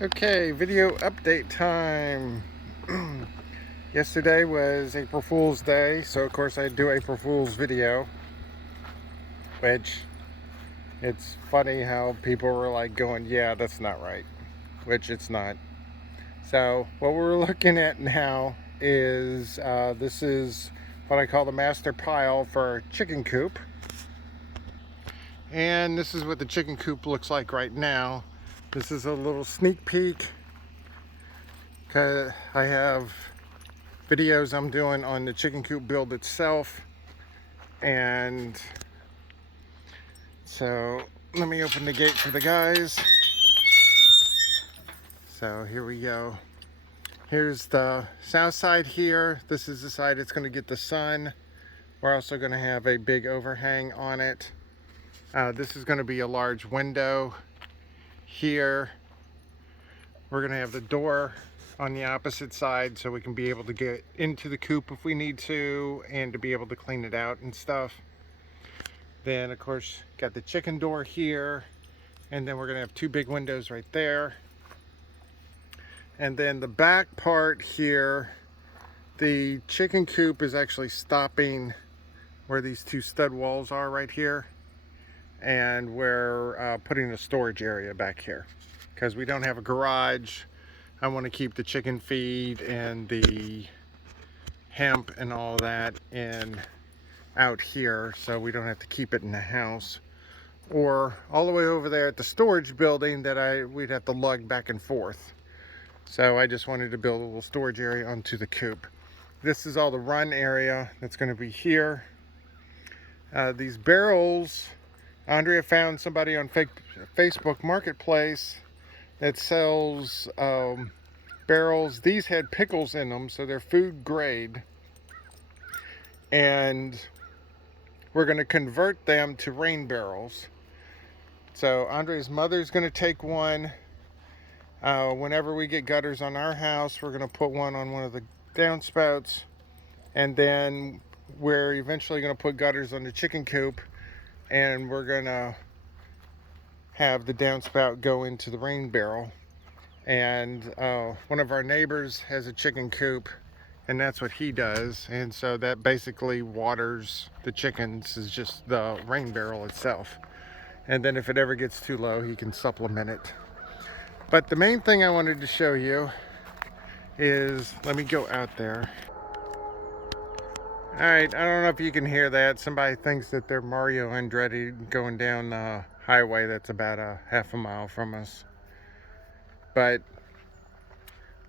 Okay, video update time. Yesterday was April Fool's Day, so of course I do April Fool's video, which it's funny how people were like going, yeah, that's not right, which it's not. So what we're looking at now is this is what I call the master pile for chicken coop. And this is what the chicken coop looks like right now. This is a little sneak peek because I have videos I'm doing on the chicken coop build itself. And so let me open the gate for the guys. So here we go. Here's the south side here. This is the side it's going to get the sun. We're also going to have a big overhang on it. This is going to be a large window here. We're going to have the door on the opposite side so we can be able to get into the coop if we need to, and to be able to clean it out and stuff. Then of course got the chicken door here, and then we're going to have two big windows right there. And then the back part here, the chicken coop is actually stopping where these two stud walls are right here, and we're putting a storage area back here because we don't have a garage. I want to keep the chicken feed and the hemp and all that in out here, so we don't have to keep it in the house or all the way over there at the storage building that we'd have to lug back and forth. So I just wanted to build a little storage area onto the coop. This is all the run area that's going to be here. These barrels, Andrea found somebody on Facebook Marketplace that sells barrels. These had pickles in them, so they're food grade. And we're going to convert them to rain barrels. So Andrea's mother's going to take one. Whenever we get gutters on our house, we're going to put one on one of the downspouts. And then we're eventually going to put gutters on the chicken coop, and we're going to have the downspout go into the rain barrel. And one of our neighbors has a chicken coop, and that's what he does. And so that basically waters the chickens, is just the rain barrel itself. And then if it ever gets too low, he can supplement it. But the main thing I wanted to show you is, let me go out there. Alright, I don't know if you can hear that. Somebody thinks that they're Mario Andretti going down the highway that's about a half a mile from us. But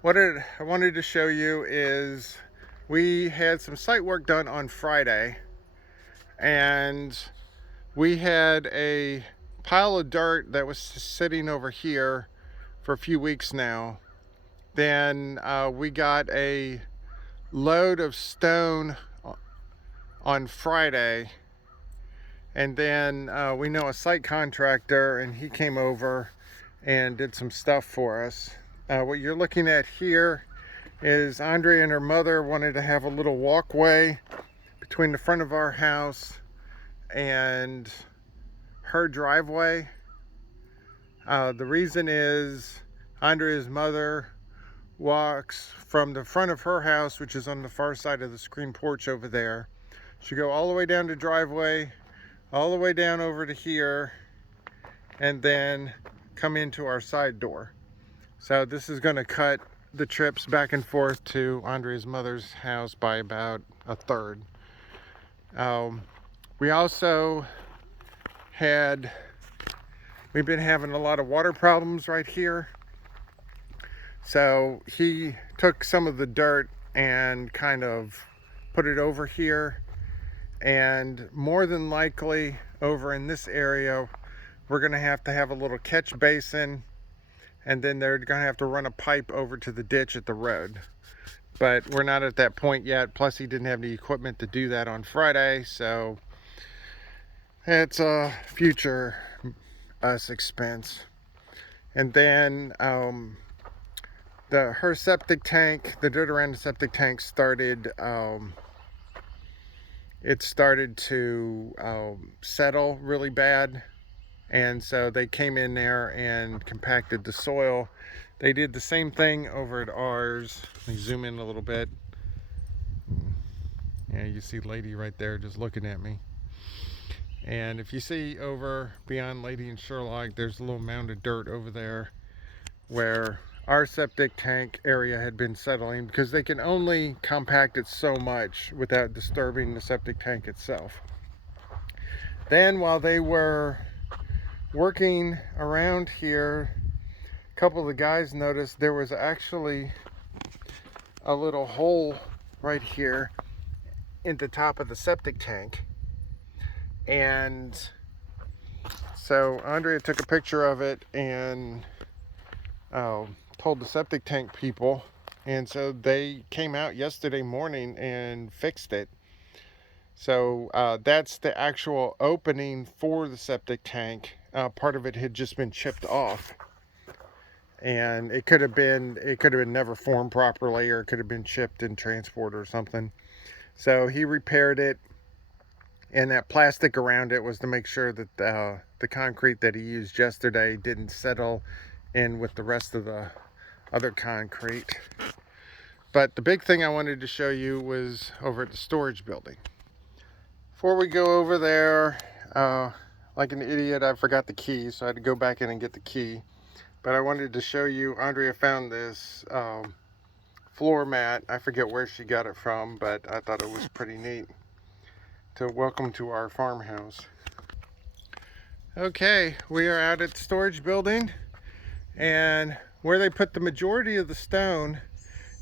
what I wanted to show you is we had some site work done on Friday, and we had a pile of dirt that was sitting over here for a few weeks now. Then we got a load of stone on Friday, and then we know a site contractor, and he came over and did some stuff for us. What you're looking at here is Andrea and her mother wanted to have a little walkway between the front of our house and her driveway. The reason is Andrea's mother walks from the front of her house, which is on the far side of the screen porch over there. She go all the way down the driveway, all the way down over to here, and then come into our side door. So this is going to cut the trips back and forth to Andrea's mother's house by about a third. We also we've been having a lot of water problems right here. So he took some of the dirt and kind of put it over here. And more than likely over in this area, we're going to have a little catch basin, and then they're going to have to run a pipe over to the ditch at the road. But we're not at that point yet. Plus he didn't have the equipment to do that on Friday, so it's a future us expense. And then her septic tank, the dirt around the septic tank started it started to settle really bad, And so they came in there and compacted the soil. They did the same thing over at ours. Let me zoom in a little bit. Yeah, you see Lady right there just looking at me. And if you see over beyond Lady and Sherlock, there's a little mound of dirt over there where our septic tank area had been settling, because they can only compact it so much without disturbing the septic tank itself. Then while they were working around here, a couple of the guys noticed there was actually a little hole right here in the top of the septic tank. And so Andrea took a picture of it and told the septic tank people, and so they came out yesterday morning and fixed it. So that's the actual opening for the septic tank. Part of it had just been chipped off, and it could have been never formed properly, or it could have been chipped in transport or something. So he repaired it, and that plastic around it was to make sure that the concrete that he used yesterday didn't settle in with the rest of the other concrete. But the big thing I wanted to show you was over at the storage building. Before we go over there, like an idiot, I forgot the key, so I had to go back in and get the key. But I wanted to show you, Andrea found this floor mat. I forget where she got it from, but I thought it was pretty neat. To welcome to our farmhouse. Okay, we are out at the storage building, and where they put the majority of the stone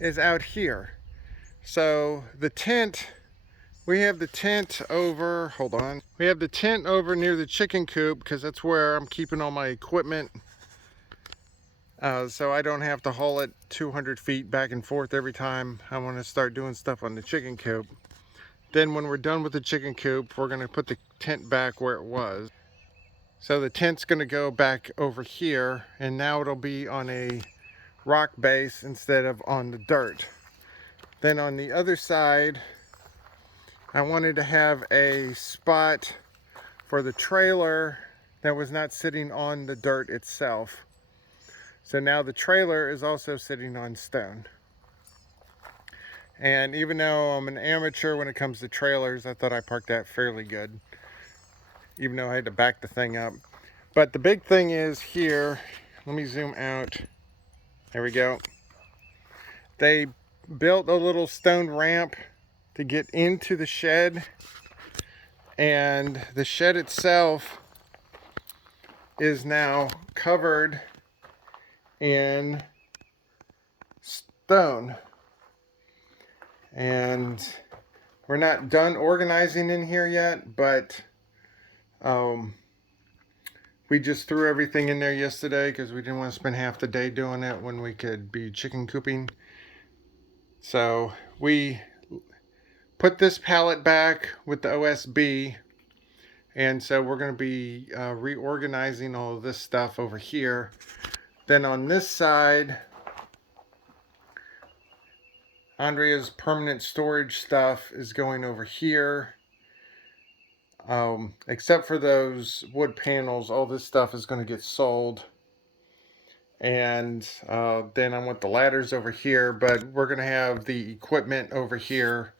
is out here. So the tent, we have the tent over, hold on. We have the tent over near the chicken coop, because that's where I'm keeping all my equipment. So I don't have to haul it 200 feet back and forth every time I want to start doing stuff on the chicken coop. Then when we're done with the chicken coop, we're going to put the tent back where it was. So the tent's going to go back over here, and now it'll be on a rock base instead of on the dirt. Then on the other side, I wanted to have a spot for the trailer that was not sitting on the dirt itself. So now the trailer is also sitting on stone. And even though I'm an amateur when it comes to trailers, I thought I parked that fairly good, even though I had to back the thing up. But the big thing is here, let me zoom out. There we go. They built a little stone ramp to get into the shed, and the shed itself is now covered in stone. And we're not done organizing in here yet, but we just threw everything in there yesterday because we didn't want to spend half the day doing it when we could be chicken cooping. So we put this pallet back with the OSB, and so we're going to be reorganizing all of this stuff over here. Then on this side, Andrea's permanent storage stuff is going over here. Except for those wood panels, all this stuff is going to get sold. And then I want the ladders over here, but we're going to have the equipment over here,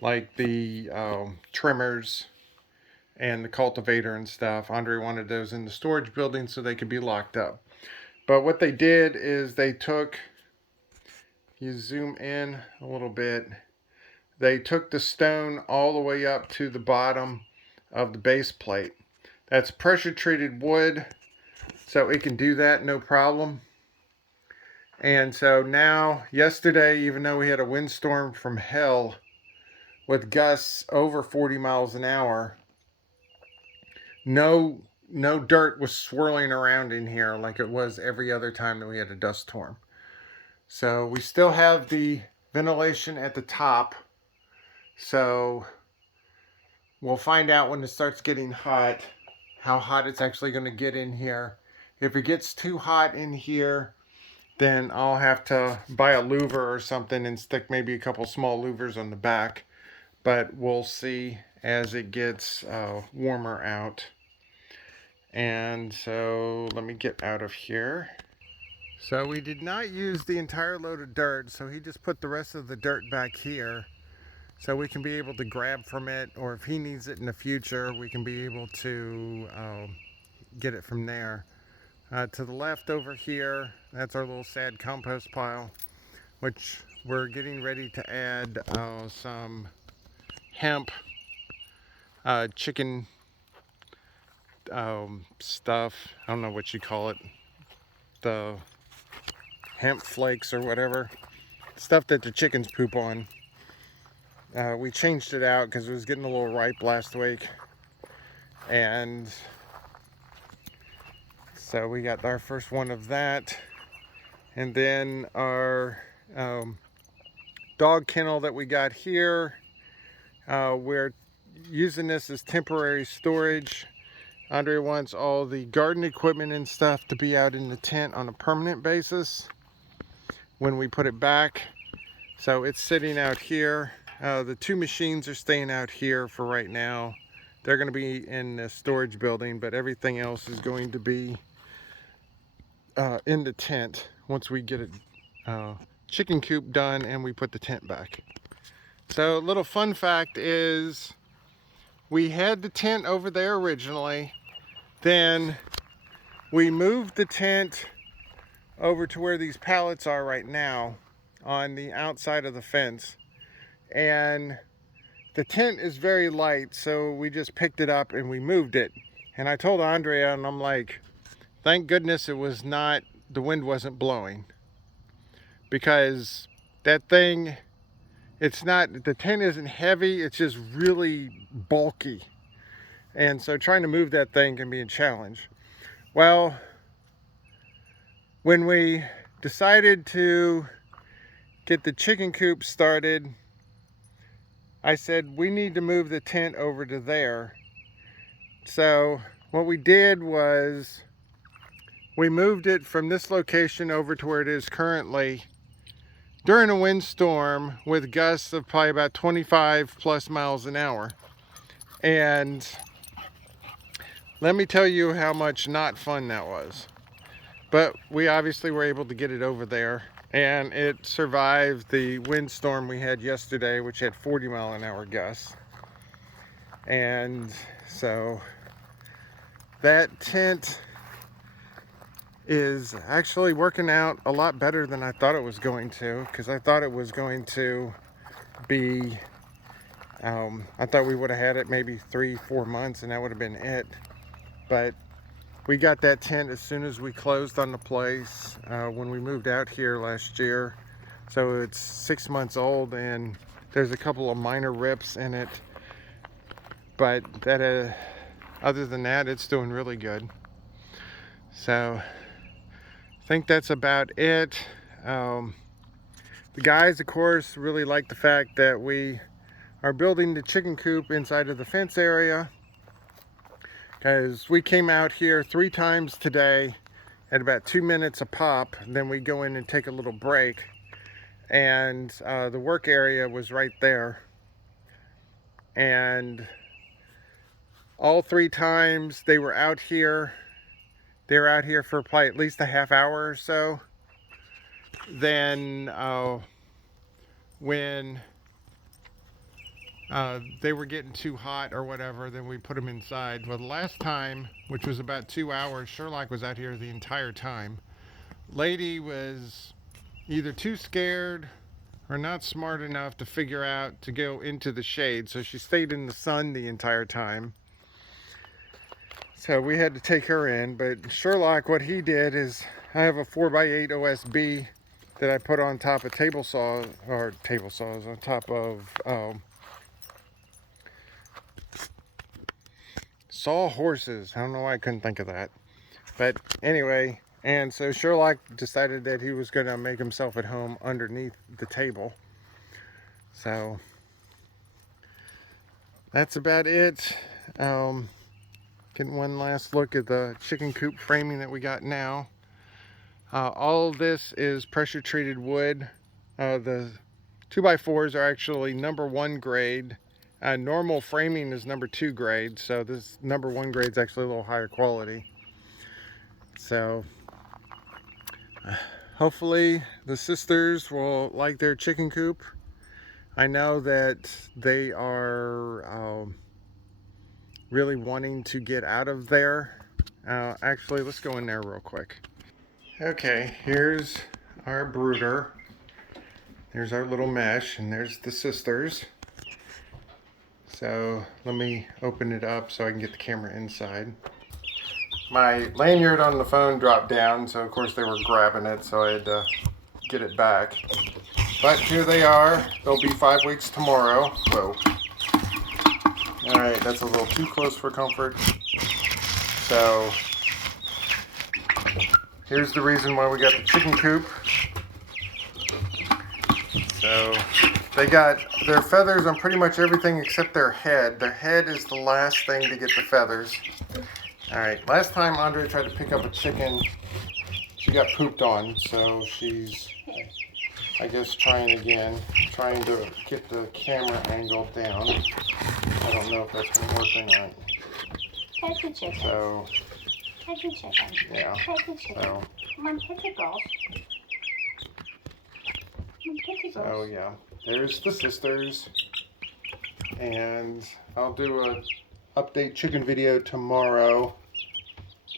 like the trimmers and the cultivator and stuff. Andrea wanted those in the storage building so they could be locked up. But what they did is they took, you zoom in a little bit, they took the stone all the way up to the bottom of the base plate. That's pressure treated wood, so it can do that no problem. And so now, yesterday, even though we had a windstorm from hell with gusts over 40 miles an hour, no dirt was swirling around in here like it was every other time that we had a dust storm. So we still have the ventilation at the top, so we'll find out when it starts getting hot how hot it's actually going to get in here. If it gets too hot in here, then I'll have to buy a louver or something and stick maybe a couple small louvers on the back. But we'll see as it gets warmer out. And so let me get out of here. So we did not use the entire load of dirt, so he just put the rest of the dirt back here so we can be able to grab from it, or if he needs it in the future, we can be able to get it from there. To the left over here, that's our little sad compost pile, which we're getting ready to add some hemp, chicken stuff. I don't know what you call it. The hemp flakes or whatever. Stuff that the chickens poop on. We changed it out because it was getting a little ripe last week. And so we got our first one of that. And then our dog kennel that we got here. We're using this as temporary storage. Andre wants all the garden equipment and stuff to be out in the tent on a permanent basis when we put it back. So it's sitting out here. The two machines are staying out here for right now. They're going to be in the storage building, but everything else is going to be in the tent once we get a chicken coop done and we put the tent back. So a little fun fact is we had the tent over there originally. Then we moved the tent over to where these pallets are right now on the outside of the fence. And the tent is very light, so we just picked it up and we moved it. And I told Andrea, and I'm like, thank goodness it was not, the wind wasn't blowing. Because that thing, it's not, the tent isn't heavy, it's just really bulky. And so trying to move that thing can be a challenge. Well, when we decided to get the chicken coop started, I said we need to move the tent over to there. So what we did was we moved it from this location over to where it is currently during a windstorm with gusts of probably about 25 plus miles an hour. And let me tell you how much not fun that was. But we obviously were able to get it over there, and it survived the windstorm we had yesterday, which had 40-mile-an-hour gusts. And so that tent is actually working out a lot better than I thought it was going to, because I thought it was going to be, I thought we would have had it maybe 3-4 months and that would have been it. But we got that tent as soon as we closed on the place when we moved out here last year. So it's 6 months old and there's a couple of minor rips in it. But that, other than that, it's doing really good. So I think that's about it. The guys, of course, really like the fact that we are building the chicken coop inside of the fence area. Because we came out here 3 times today at about 2 minutes a pop. Then we go in and take a little break. And the work area was right there. And all 3 times they were out here. They were out here for probably at least a half hour or so. Then when they were getting too hot or whatever, then we put them inside. Well, the last time, which was about 2 hours, Sherlock was out here the entire time. Lady was either too scared or not smart enough to figure out to go into the shade, so she stayed in the sun the entire time. So we had to take her in. But Sherlock, what he did is, I have a 4x8 OSB that I put on top of table saws, on top of sawhorses. I don't know why I couldn't think of that. But anyway, and so Sherlock decided that he was going to make himself at home underneath the table. So that's about it. Getting one last look at the chicken coop framing that we got now. All of this is pressure treated wood. The 2x4s are actually #1 grade, Normal framing is number 2 grade, so this number 1 grade is actually a little higher quality. So hopefully the sisters will like their chicken coop. I know that they are really wanting to get out of there. Actually, let's go in there real quick. Okay, here's our brooder. There's our little mesh, and there's the sisters. So let me open it up so I can get the camera inside. My lanyard on the phone dropped down, so of course they were grabbing it, so I had to get it back. But here they are. They'll be 5 weeks tomorrow. Whoa. Alright, that's a little too close for comfort. So here's the reason why we got the chicken coop. So they got their feathers on pretty much everything except their head. Their head is the last thing to get the feathers. Alright, last time Andre tried to pick up a chicken, she got pooped on, so she's, I guess, trying again, trying to get the camera angle down. I don't know if that's going to work or not. Take the chicken. So, Take the chicken. yeah. Take the chicken. So, Come on, pick it off. so yeah, there's the sisters, and I'll do a update chicken video tomorrow,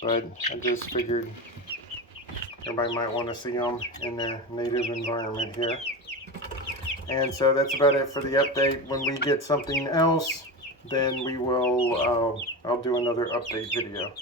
but I just figured everybody might want to see them in their native environment here. And so that's about it for the update. When we get something else, then we will, I'll do another update video.